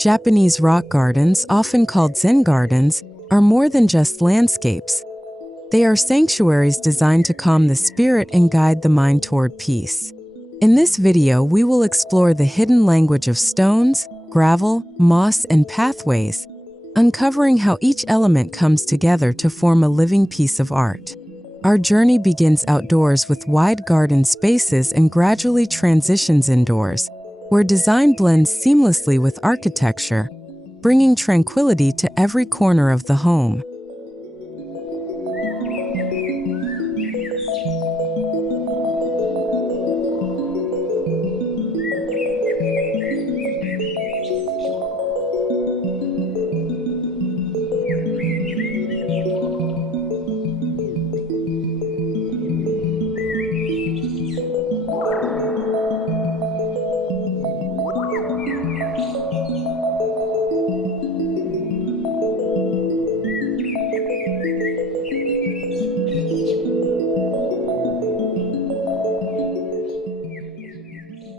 Japanese rock gardens, often called Zen gardens, are more than just landscapes. They are sanctuaries designed to calm the spirit and guide the mind toward peace. In this video, we will explore the hidden language of stones, gravel, moss, and pathways, uncovering how each element comes together to form a living piece of art. Our journey begins outdoors with wide garden spaces and gradually transitions indoors, where design blends seamlessly with architecture, bringing tranquility to every corner of the home.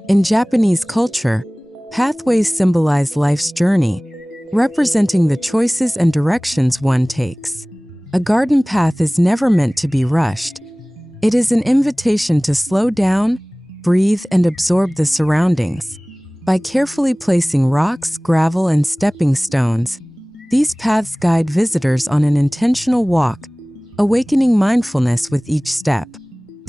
In Japanese culture, pathways symbolize life's journey, representing the choices and directions one takes. A garden path is never meant to be rushed. It is an invitation to slow down, breathe, and absorb the surroundings. By carefully placing rocks, gravel, and stepping stones, these paths guide visitors on an intentional walk, awakening mindfulness with each step.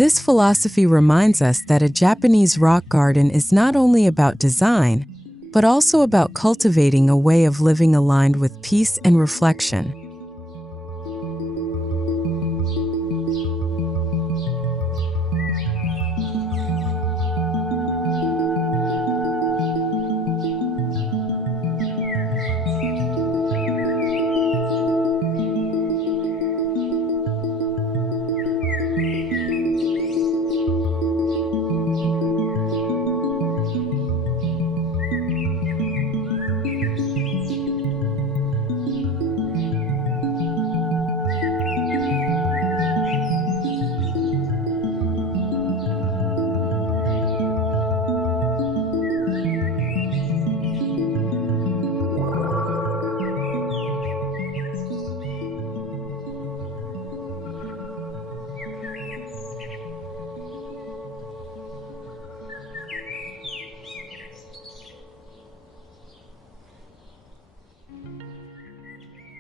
This philosophy reminds us that a Japanese rock garden is not only about design, but also about cultivating a way of living aligned with peace and reflection.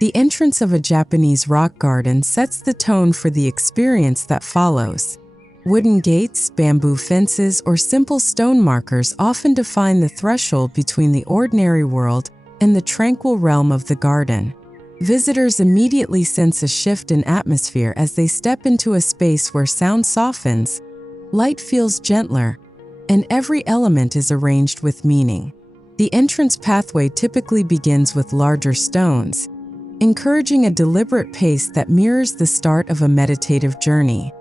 The entrance of a Japanese rock garden sets the tone for the experience that follows. Wooden gates, bamboo fences, or simple stone markers often define the threshold between the ordinary world and the tranquil realm of the garden. Visitors immediately sense a shift in atmosphere as they step into a space where sound softens, light feels gentler, and every element is arranged with meaning. The entrance pathway typically begins with larger stones, encouraging a deliberate pace that mirrors the start of a meditative journey.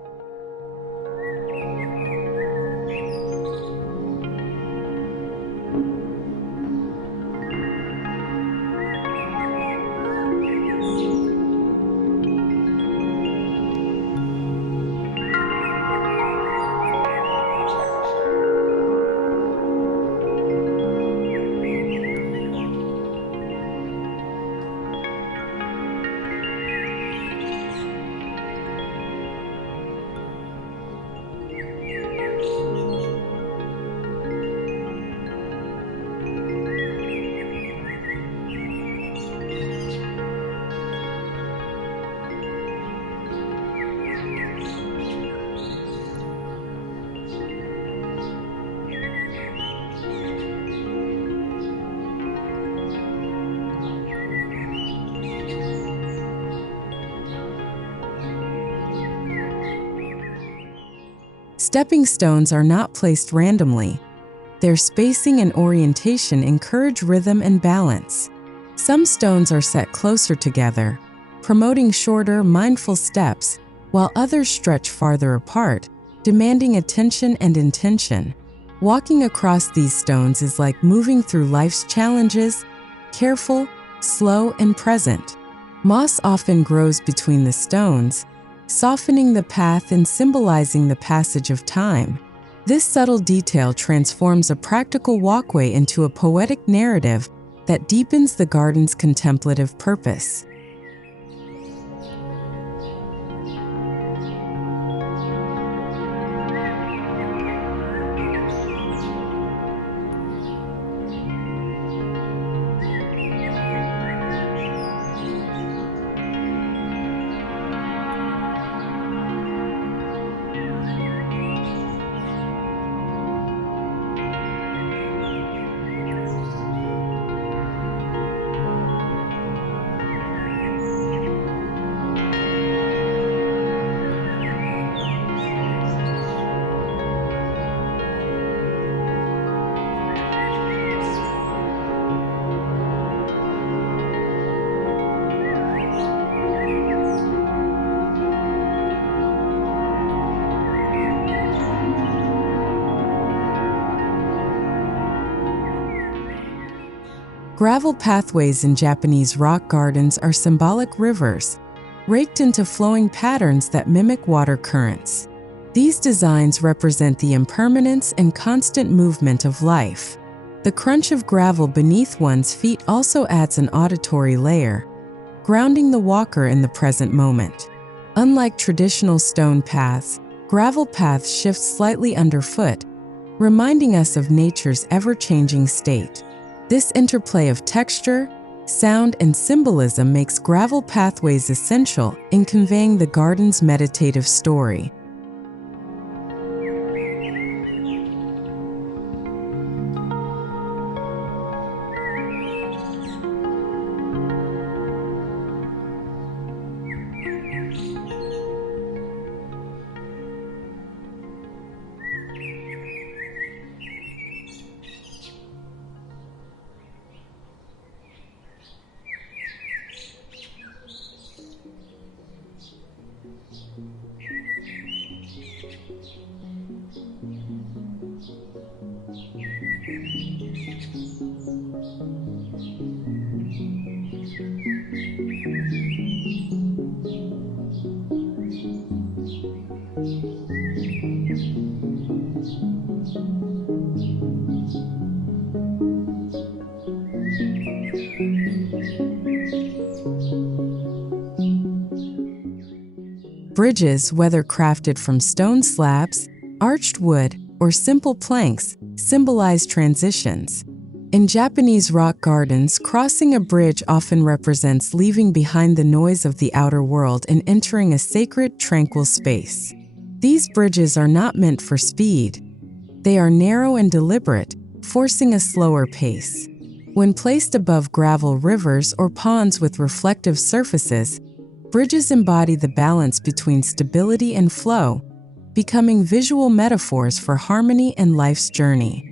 Stepping stones are not placed randomly. Their spacing and orientation encourage rhythm and balance. Some stones are set closer together, promoting shorter, mindful steps, while others stretch farther apart, demanding attention and intention. Walking across these stones is like moving through life's challenges, careful, slow, and present. Moss often grows between the stones, softening the path and symbolizing the passage of time. This subtle detail transforms a practical walkway into a poetic narrative that deepens the garden's contemplative purpose. Gravel pathways in Japanese rock gardens are symbolic rivers, raked into flowing patterns that mimic water currents. These designs represent the impermanence and constant movement of life. The crunch of gravel beneath one's feet also adds an auditory layer, grounding the walker in the present moment. Unlike traditional stone paths, gravel paths shift slightly underfoot, reminding us of nature's ever-changing state. This interplay of texture, sound, and symbolism makes gravel pathways essential in conveying the garden's meditative story. Bridges, whether crafted from stone slabs, arched wood, or simple planks, symbolize transitions. In Japanese rock gardens, crossing a bridge often represents leaving behind the noise of the outer world and entering a sacred, tranquil space. These bridges are not meant for speed. They are narrow and deliberate, forcing a slower pace. When placed above gravel rivers or ponds with reflective surfaces, bridges embody the balance between stability and flow, becoming visual metaphors for harmony and life's journey.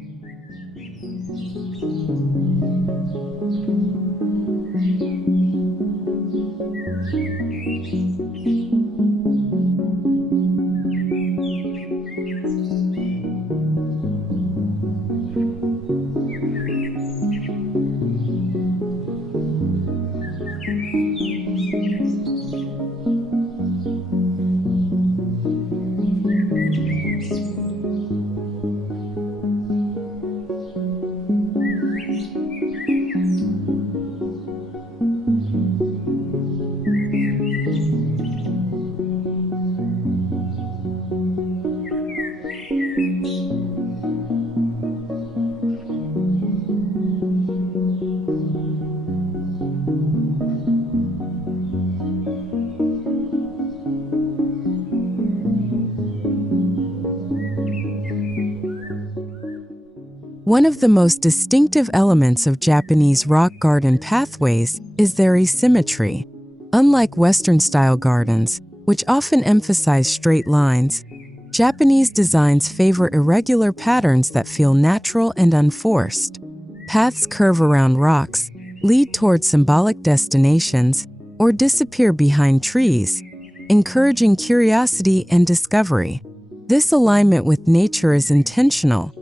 One of the most distinctive elements of Japanese rock garden pathways is their asymmetry. Unlike Western-style gardens, which often emphasize straight lines, Japanese designs favor irregular patterns that feel natural and unforced. Paths curve around rocks, lead toward symbolic destinations, or disappear behind trees, encouraging curiosity and discovery. This alignment with nature is intentional,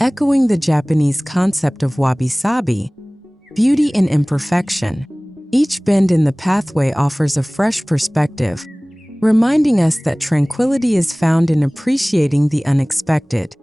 echoing the Japanese concept of wabi-sabi, beauty in imperfection. Each bend in the pathway offers a fresh perspective, reminding us that tranquility is found in appreciating the unexpected.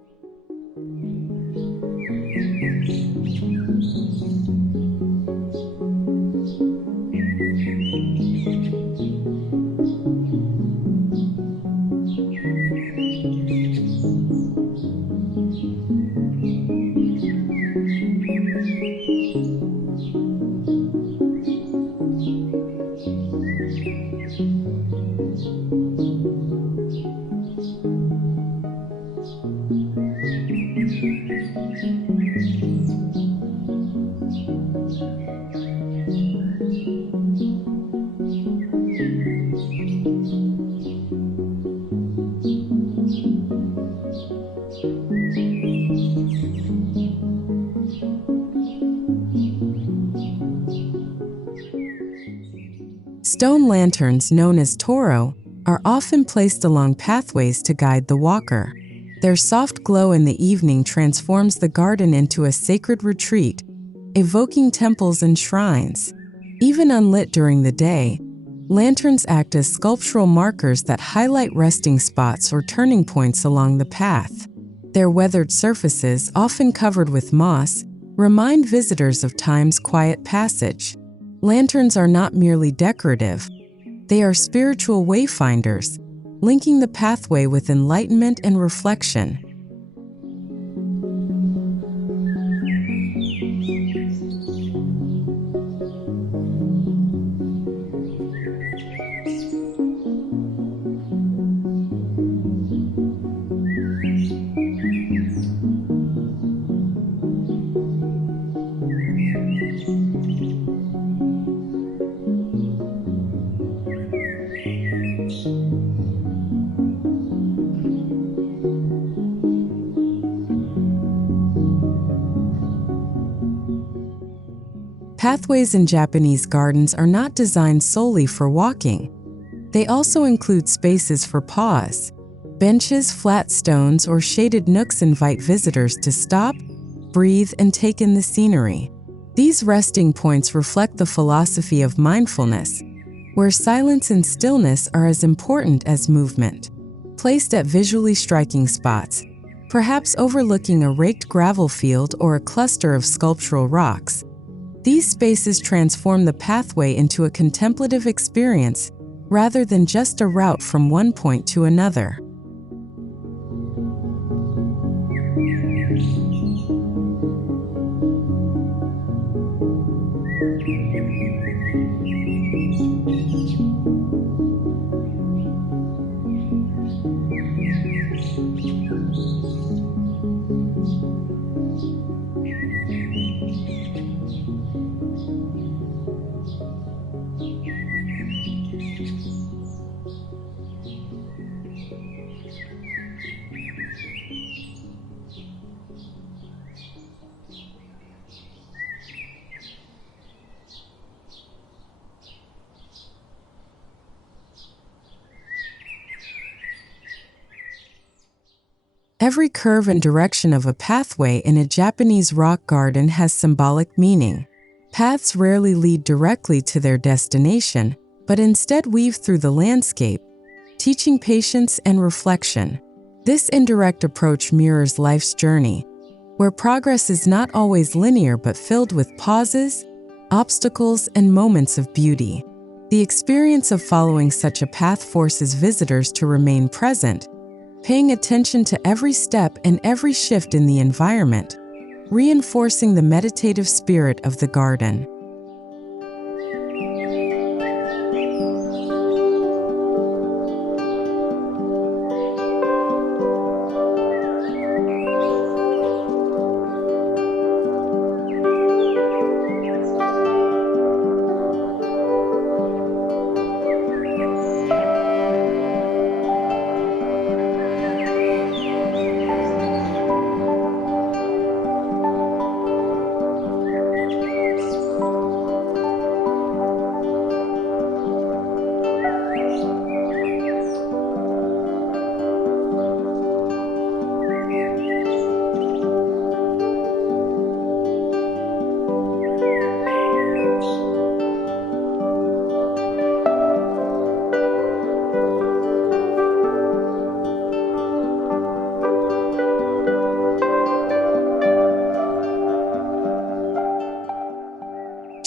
Stone lanterns, known as toro, are often placed along pathways to guide the walker. Their soft glow in the evening transforms the garden into a sacred retreat, evoking temples and shrines. Even unlit during the day, lanterns act as sculptural markers that highlight resting spots or turning points along the path. Their weathered surfaces, often covered with moss, remind visitors of time's quiet passage. Lanterns are not merely decorative, they are spiritual wayfinders, linking the pathway with enlightenment and reflection. Pathways in Japanese gardens are not designed solely for walking. They also include spaces for pause. Benches, flat stones, or shaded nooks invite visitors to stop, breathe, and take in the scenery. These resting points reflect the philosophy of mindfulness, where silence and stillness are as important as movement. Placed at visually striking spots, perhaps overlooking a raked gravel field or a cluster of sculptural rocks, these spaces transform the pathway into a contemplative experience rather than just a route from one point to another. Every curve and direction of a pathway in a Japanese rock garden has symbolic meaning. Paths rarely lead directly to their destination, but instead weave through the landscape, teaching patience and reflection. This indirect approach mirrors life's journey, where progress is not always linear but filled with pauses, obstacles, and moments of beauty. The experience of following such a path forces visitors to remain present, paying attention to every step and every shift in the environment, reinforcing the meditative spirit of the garden.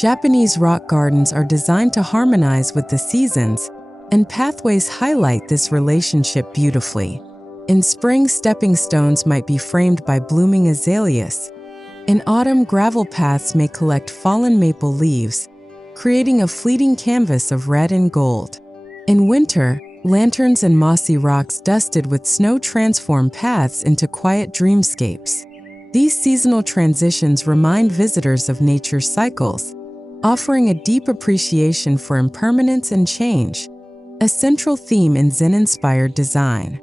Japanese rock gardens are designed to harmonize with the seasons, and pathways highlight this relationship beautifully. In spring, stepping stones might be framed by blooming azaleas. In autumn, gravel paths may collect fallen maple leaves, creating a fleeting canvas of red and gold. In winter, lanterns and mossy rocks dusted with snow transform paths into quiet dreamscapes. These seasonal transitions remind visitors of nature's cycles, offering a deep appreciation for impermanence and change, a central theme in Zen-inspired design.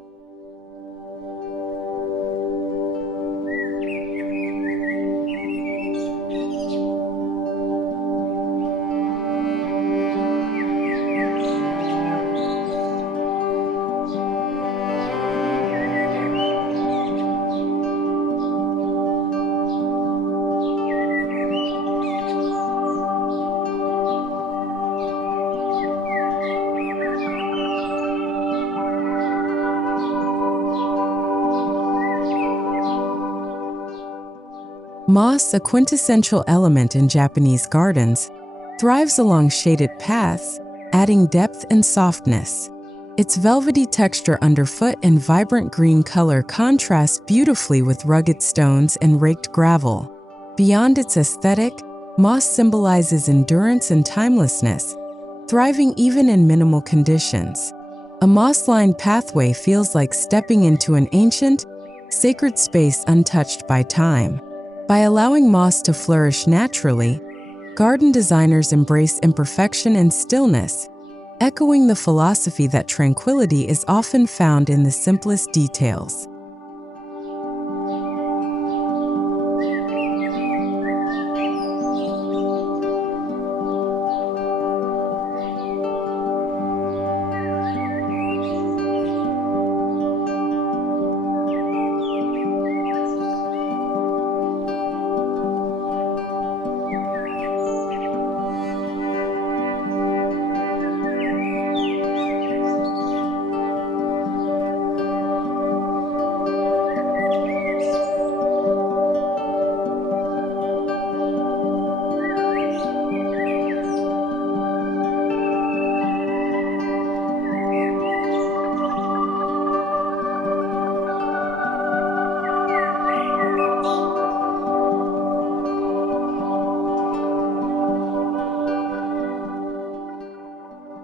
Moss, a quintessential element in Japanese gardens, thrives along shaded paths, adding depth and softness. Its velvety texture underfoot and vibrant green color contrast beautifully with rugged stones and raked gravel. Beyond its aesthetic, moss symbolizes endurance and timelessness, thriving even in minimal conditions. A moss-lined pathway feels like stepping into an ancient, sacred space untouched by time. By allowing moss to flourish naturally, garden designers embrace imperfection and stillness, echoing the philosophy that tranquility is often found in the simplest details.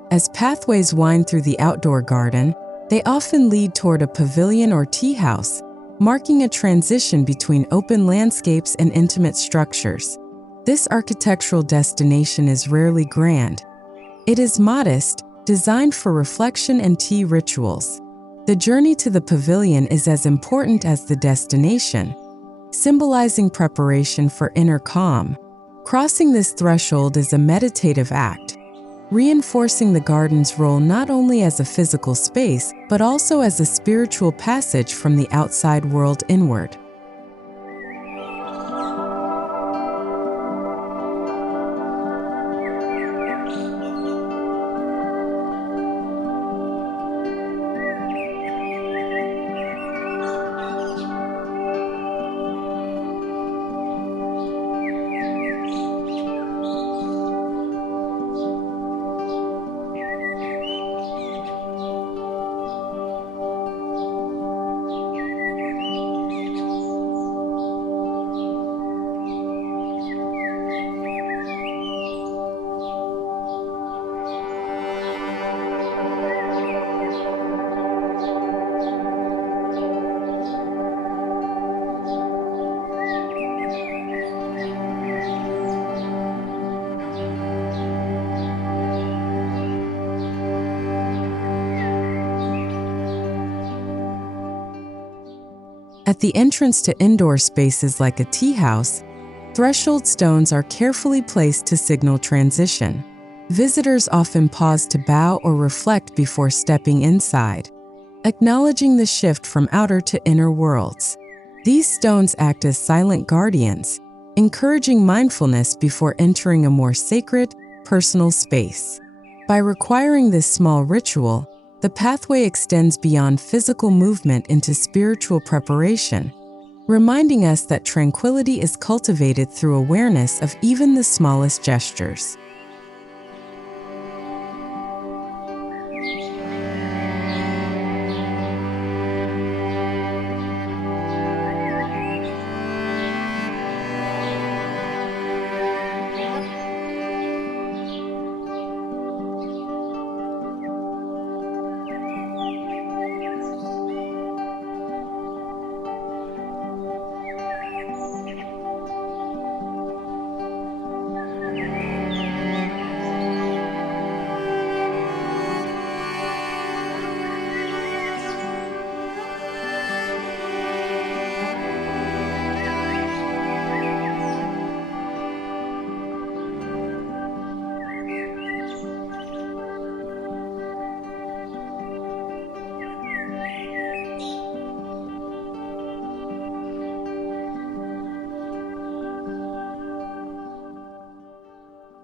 As pathways wind through the outdoor garden, they often lead toward a pavilion or tea house, marking a transition between open landscapes and intimate structures. This architectural destination is rarely grand. It is modest, designed for reflection and tea rituals. The journey to the pavilion is as important as the destination, symbolizing preparation for inner calm. Crossing this threshold is a meditative act, reinforcing the garden's role not only as a physical space, but also as a spiritual passage from the outside world inward. At the entrance to indoor spaces like a tea house, threshold stones are carefully placed to signal transition. Visitors often pause to bow or reflect before stepping inside, acknowledging the shift from outer to inner worlds. These stones act as silent guardians, encouraging mindfulness before entering a more sacred, personal space. By requiring this small ritual, the pathway extends beyond physical movement into spiritual preparation, reminding us that tranquility is cultivated through awareness of even the smallest gestures.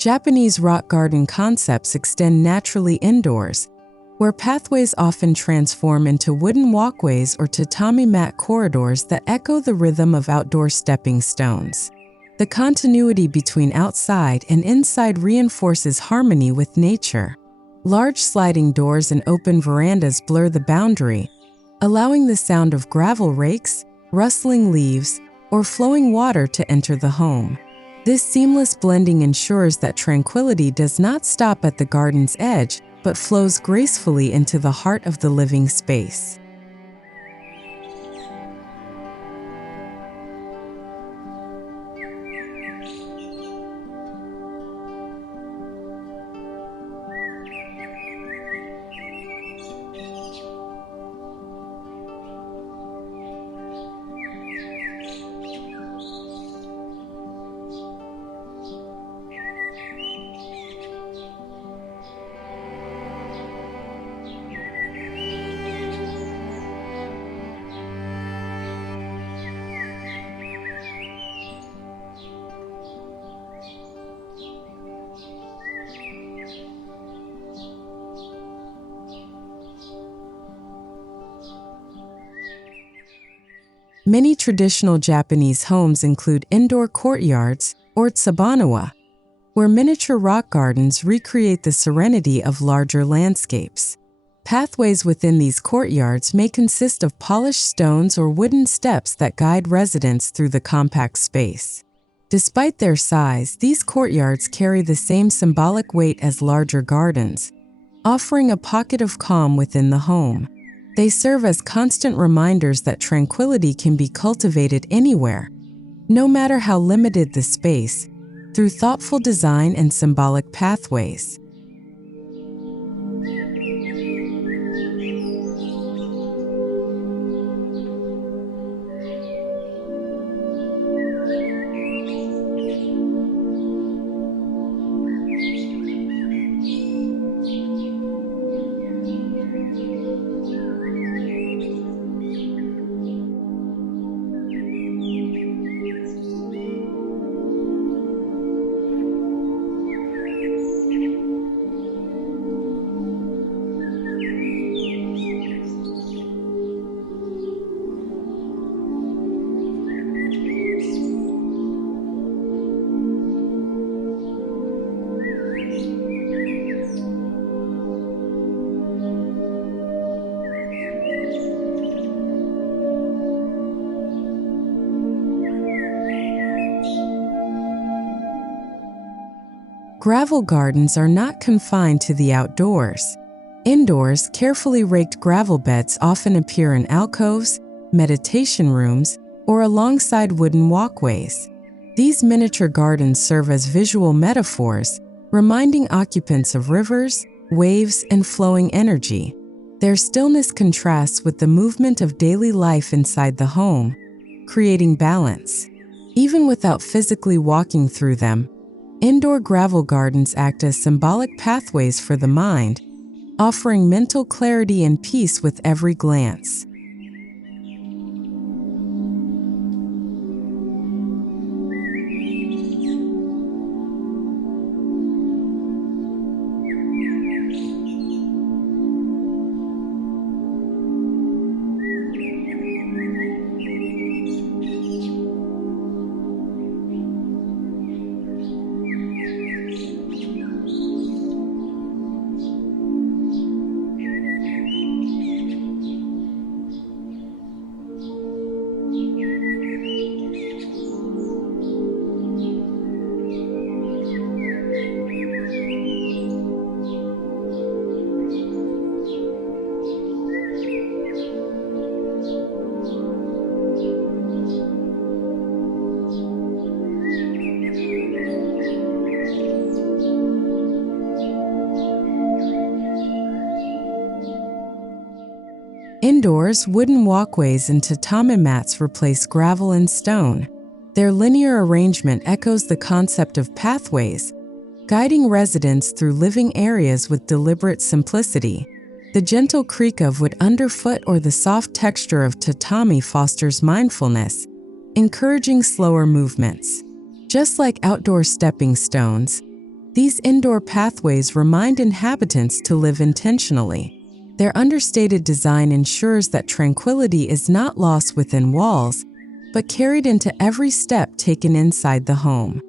Japanese rock garden concepts extend naturally indoors, where pathways often transform into wooden walkways or tatami mat corridors that echo the rhythm of outdoor stepping stones. The continuity between outside and inside reinforces harmony with nature. Large sliding doors and open verandas blur the boundary, allowing the sound of gravel rakes, rustling leaves, or flowing water to enter the home. This seamless blending ensures that tranquility does not stop at the garden's edge, but flows gracefully into the heart of the living space. Many traditional Japanese homes include indoor courtyards, or tsubanawa, where miniature rock gardens recreate the serenity of larger landscapes. Pathways within these courtyards may consist of polished stones or wooden steps that guide residents through the compact space. Despite their size, these courtyards carry the same symbolic weight as larger gardens, offering a pocket of calm within the home. They serve as constant reminders that tranquility can be cultivated anywhere, no matter how limited the space, through thoughtful design and symbolic pathways. Gravel gardens are not confined to the outdoors. Indoors, carefully raked gravel beds often appear in alcoves, meditation rooms, or alongside wooden walkways. These miniature gardens serve as visual metaphors, reminding occupants of rivers, waves, and flowing energy. Their stillness contrasts with the movement of daily life inside the home, creating balance. Even without physically walking through them, indoor gravel gardens act as symbolic pathways for the mind, offering mental clarity and peace with every glance. Indoors, wooden walkways and tatami mats replace gravel and stone. Their linear arrangement echoes the concept of pathways, guiding residents through living areas with deliberate simplicity. The gentle creak of wood underfoot or the soft texture of tatami fosters mindfulness, encouraging slower movements. Just like outdoor stepping stones, these indoor pathways remind inhabitants to live intentionally. Their understated design ensures that tranquility is not lost within walls, but carried into every step taken inside the home.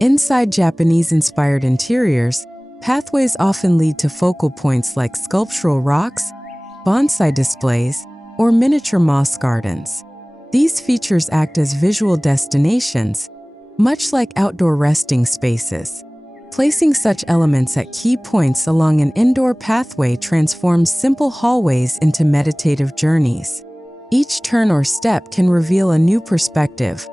Inside Japanese-inspired interiors, pathways often lead to focal points like sculptural rocks, bonsai displays, or miniature moss gardens. These features act as visual destinations, much like outdoor resting spaces. Placing such elements at key points along an indoor pathway transforms simple hallways into meditative journeys. Each turn or step can reveal a new perspective,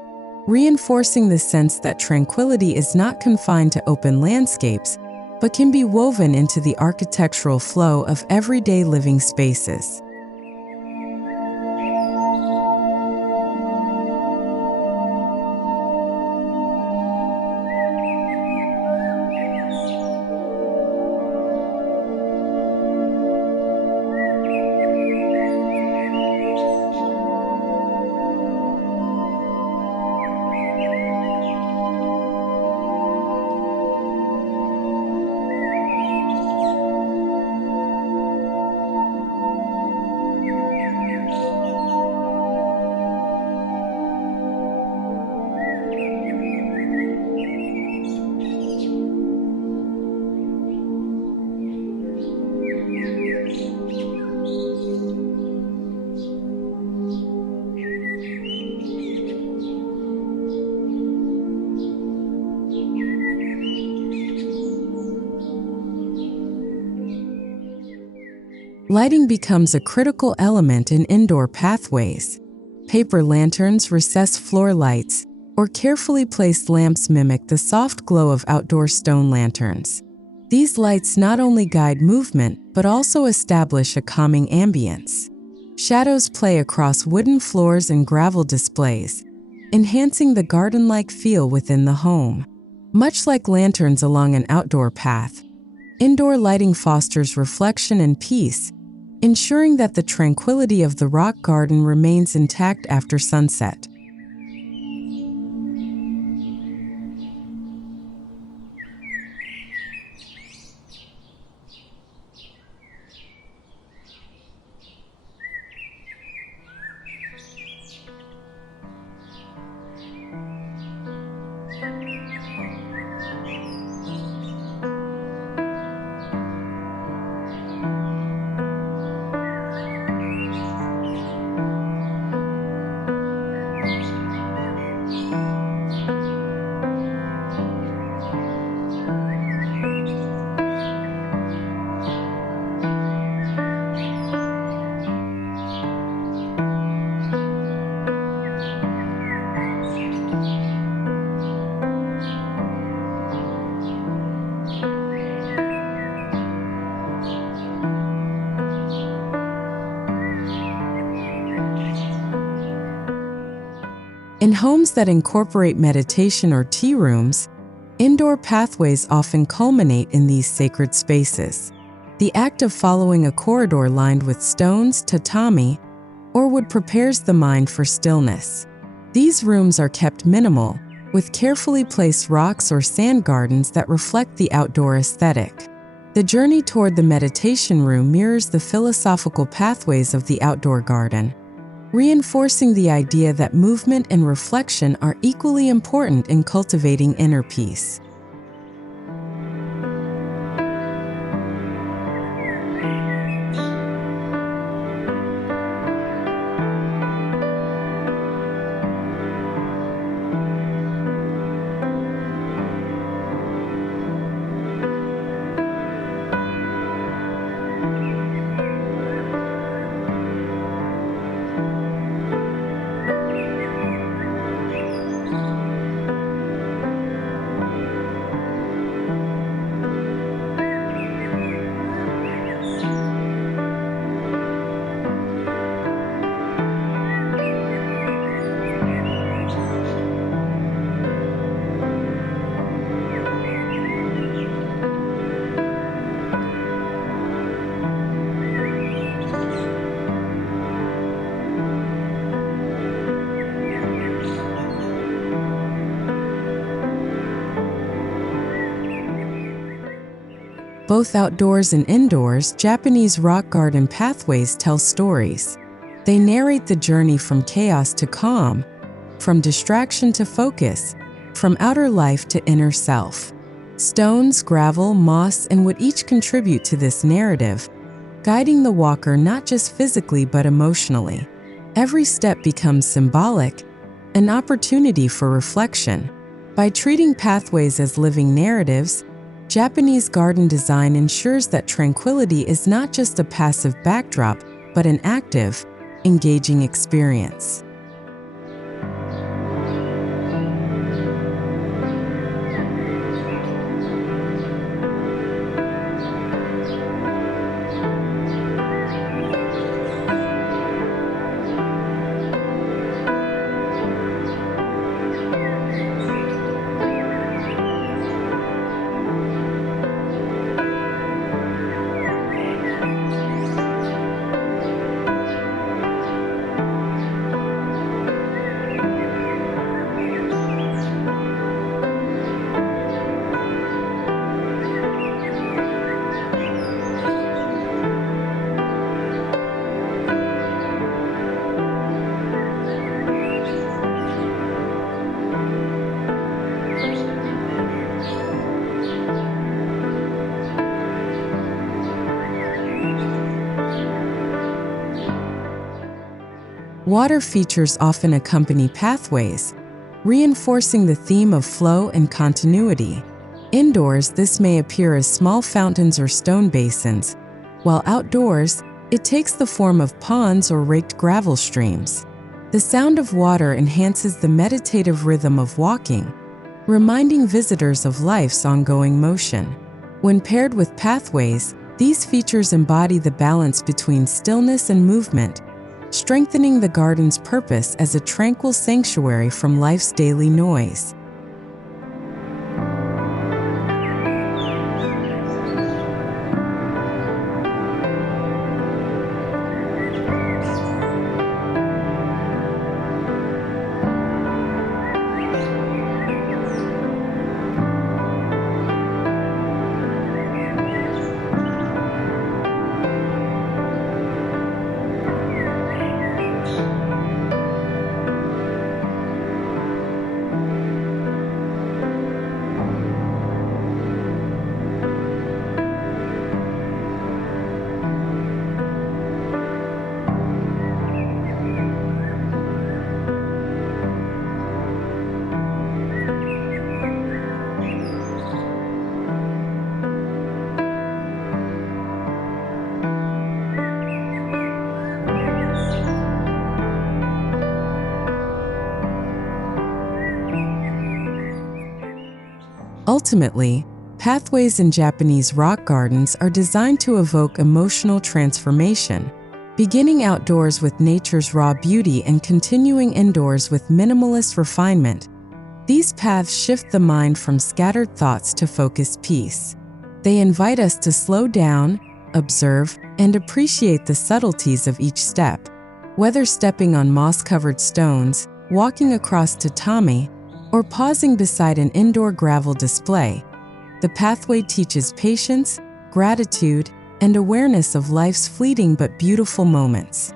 reinforcing the sense that tranquility is not confined to open landscapes, but can be woven into the architectural flow of everyday living spaces. Lighting becomes a critical element in indoor pathways. Paper lanterns, recessed floor lights, or carefully placed lamps mimic the soft glow of outdoor stone lanterns. These lights not only guide movement, but also establish a calming ambience. Shadows play across wooden floors and gravel displays, enhancing the garden-like feel within the home. Much like lanterns along an outdoor path, indoor lighting fosters reflection and peace, ensuring that the tranquility of the rock garden remains intact after sunset. In homes that incorporate meditation or tea rooms, indoor pathways often culminate in these sacred spaces. The act of following a corridor lined with stones, tatami, or wood prepares the mind for stillness. These rooms are kept minimal, with carefully placed rocks or sand gardens that reflect the outdoor aesthetic. The journey toward the meditation room mirrors the philosophical pathways of the outdoor garden, reinforcing the idea that movement and reflection are equally important in cultivating inner peace. Both outdoors and indoors, Japanese rock garden pathways tell stories. They narrate the journey from chaos to calm, from distraction to focus, from outer life to inner self. Stones, gravel, moss, and wood each contribute to this narrative, guiding the walker not just physically but emotionally. Every step becomes symbolic, an opportunity for reflection. By treating pathways as living narratives, Japanese garden design ensures that tranquility is not just a passive backdrop, but an active, engaging experience. Water features often accompany pathways, reinforcing the theme of flow and continuity. Indoors, this may appear as small fountains or stone basins, while outdoors, it takes the form of ponds or raked gravel streams. The sound of water enhances the meditative rhythm of walking, reminding visitors of life's ongoing motion. When paired with pathways, these features embody the balance between stillness and movement, strengthening the garden's purpose as a tranquil sanctuary from life's daily noise. Ultimately, pathways in Japanese rock gardens are designed to evoke emotional transformation, beginning outdoors with nature's raw beauty and continuing indoors with minimalist refinement. These paths shift the mind from scattered thoughts to focused peace. They invite us to slow down, observe, and appreciate the subtleties of each step. Whether stepping on moss-covered stones, walking across tatami, or pausing beside an indoor gravel display, the pathway teaches patience, gratitude, and awareness of life's fleeting but beautiful moments.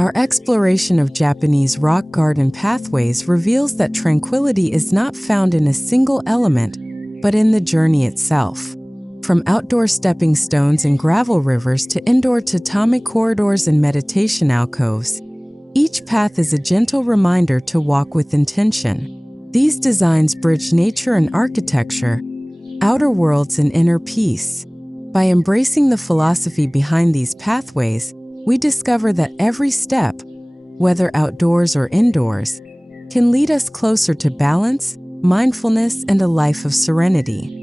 Our exploration of Japanese rock garden pathways reveals that tranquility is not found in a single element, but in the journey itself. From outdoor stepping stones and gravel rivers to indoor tatami corridors and meditation alcoves, each path is a gentle reminder to walk with intention. These designs bridge nature and architecture, outer worlds and inner peace. By embracing the philosophy behind these pathways, we discover that every step, whether outdoors or indoors, can lead us closer to balance, mindfulness, and a life of serenity.